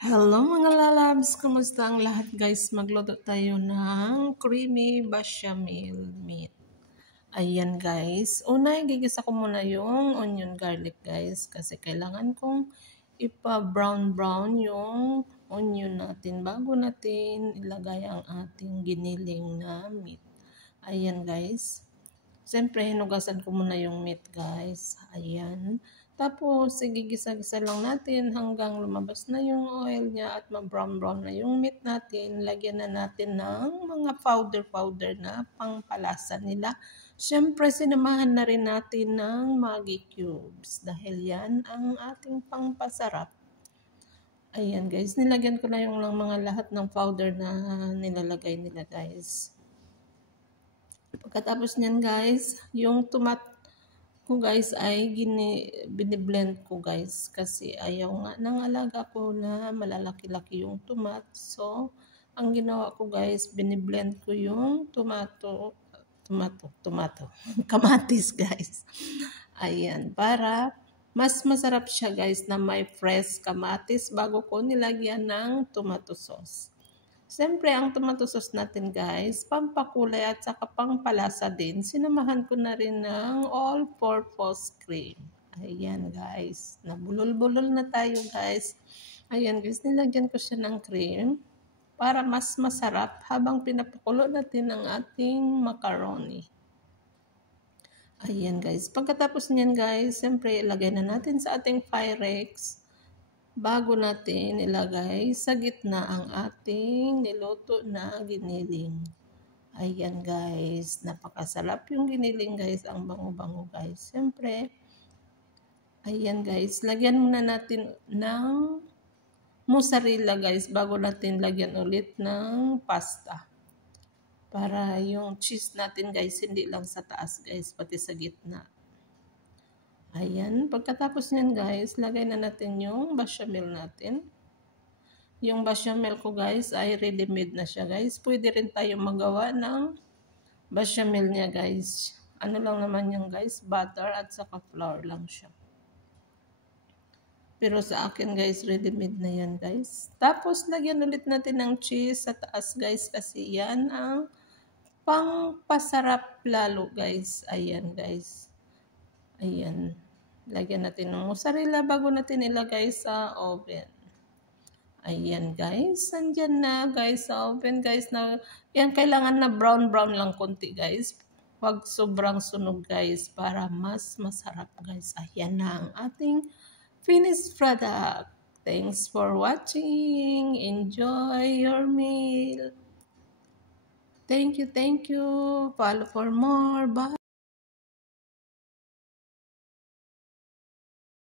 Hello mga lalabs! Kumusta ang lahat guys? Magluto tayo ng creamy bechamel meat. Ayan guys. Una, gigisa ko muna yung onion garlic guys. Kasi kailangan kong ipa-brown yung onion natin bago natin ilagay ang ating giniling na meat. Ayan guys. Siyempre, hinugasan ko muna yung meat guys. Ayan. Tapos, igigisa-gisa lang natin hanggang lumabas na yung oil niya at ma-brown-brown na yung meat natin. Lagyan na natin ng mga powder-powder na pangpalasa nila. Siyempre, sinamahan na rin natin ng Maggi cubes dahil yan ang ating pangpasarap. Ayan guys, nilagyan ko na yung mga lahat ng powder na nilalagay nila guys. Pagkatapos niyan guys, yung tomato ko guys ay biniblend ko guys kasi ayaw nga ng alaga ko na malalaki-laki yung So, ang ginawa ko guys, biniblend ko yung kamatis guys. Ayan, para mas masarap siya guys na may fresh kamatis bago ko nilagyan ng tomato sauce. Siyempre, ang tomato sauce natin guys, pampakulay at saka pangpalasa din. Sinamahan ko na rin ng all-purpose cream. Ayan guys, nabulol-bulol na tayo guys. Ayan guys, nilagyan ko siya ng cream para mas masarap habang pinapakulo natin ang ating macaroni. Ayan guys, pagkatapos niyan guys, siyempre ilagay na natin sa ating Pyrex bago natin ilagay sa gitna ang ating niluto na giniling. Ayan guys, napakasarap yung giniling guys, ang bango-bango guys. Siyempre, ayan guys, lagyan muna natin ng mozzarella guys bago natin lagyan ulit ng pasta. Para yung cheese natin guys, hindi lang sa taas guys, pati sa gitna. Ayan, pagkatapos niyan guys, lagay na natin yung bechamel natin. Yung bechamel ko guys ay ready-made na siya guys. Pwede rin tayo magawa ng bechamel niya guys. Ano lang naman yan guys, butter at saka flour lang siya. Pero sa akin guys, ready-made na yan guys. Tapos lagyan ulit natin ng cheese sa taas guys kasi yan ang pangpasarap lalo guys. Ayan guys. Ayan. Lagyan natin ng mozzarella bago natin ilagay sa oven. Ayan guys. Andyan na guys sa oven guys. Yan kailangan na brown lang konti guys. Huwag sobrang sunog guys para mas masarap guys. Ayan na ang ating finished product. Thanks for watching. Enjoy your meal. Thank you. Follow for more. Bye.